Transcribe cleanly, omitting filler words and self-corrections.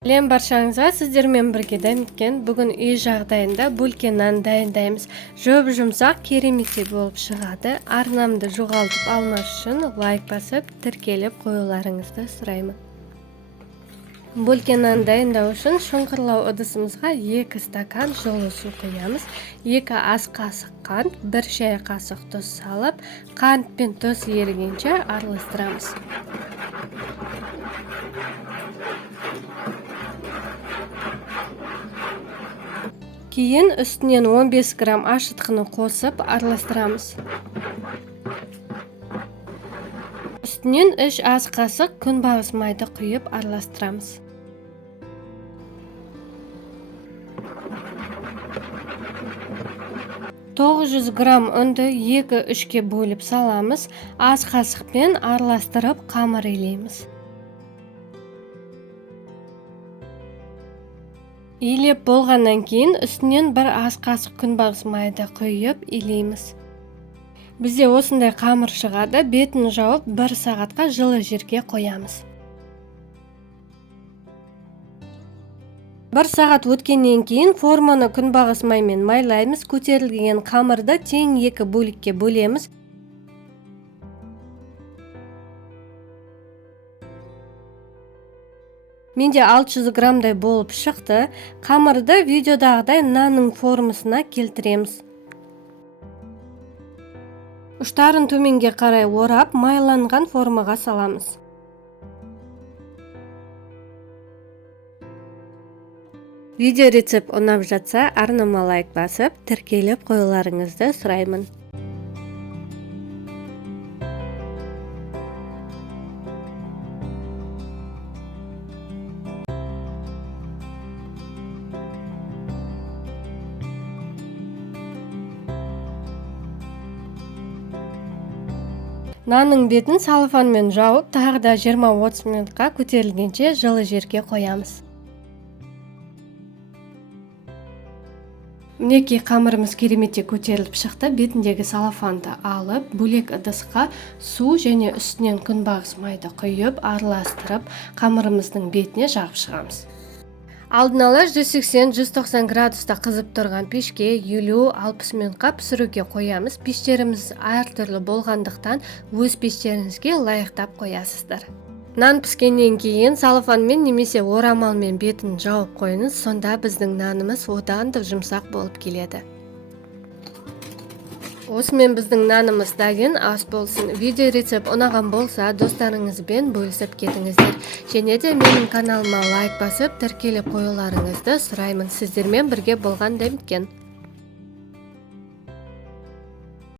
Сәлем баршаңызға, сіздермен бірге дәміткен бүгін үй жағдайында бөлке нан дайындаймыз. Жұмсақ кереметтей болып шығады. Арнамды жоғалтып алмас үшін лайк басып, тіркеліп қоюларыңызды сұраймын. Бөлке нан дайындау үшін шұңқырлау ыдысымызға 2 стакан жылы су құямыз. 2 ас қасық қант, 1 шай қасық тұз салып, қант пен тұз ерігенше араластырамыз. Кейін үстінен 15 грамм ашытқыны қосып араластырамыз. Үстінен 3 ас қасық күнбағыс майды құйып араластырамыз. $900 грамм ұнды 2-3-ке бөліп саламыз. Ас қасықпен араластырып қамыр илейміз. Илеп болғаннан кейін үстінен 1 ас қасық күнбағыс майды құйып илейміз. Бізде осындай қамыр шығады. Бетін жауып 1 сағатқа жылы жерге қоямыз. 1 сағат өткеннен кейін форманы күнбағыс маймен майлаймыз. Көтерілген қамырды тең 2 бөлікке бөлеміз. Менде 600 граммдай болып шықты. Қамырды видеодағыдай нанның формасына келтіреміз. Ұштарын төменге қарай орап, майланған формаға саламыз. Видео рецепт ұнап жатса, арнама лайк басып, тіркеліп қоюларыңызды сұраймын. Нанның бетін салфанмен жауып, тағы да 20-30 минутқа көтерілгенше жылы жерге қоямыз. Мінекей қамырымыз кереметтей көтеріліп шықты. Бетіндегі салфанды алып, бөлек ыдысқа су және үстінен күнбағыс майды құйып, араластырып, қамырымыздың бетіне жағып шығамыз. Алдын ала 180-190 градуста қызып тұрған пешке 50-60 минутқа пісіруге қоямыз. Пештеріміз әртүрлі болғандықтан өз пештеріңізге лайықтап қоясыздар. Нан піскеннен кейін салфанмен немесе орамалмен бетін жауып қойыңыз, сонда біздің нанымыз одан да жұмсақ болып келеді. Осымен біздің нанымыз дайын, ас болсын. Видео рецепт ұнаған болса, достарыңызбен бөлісіп кетіңіздер. Және де менің каналыма лайк басып, тіркеліп қоюларыңызды сұраймын. Сіздермен бірге болған Дәміткен.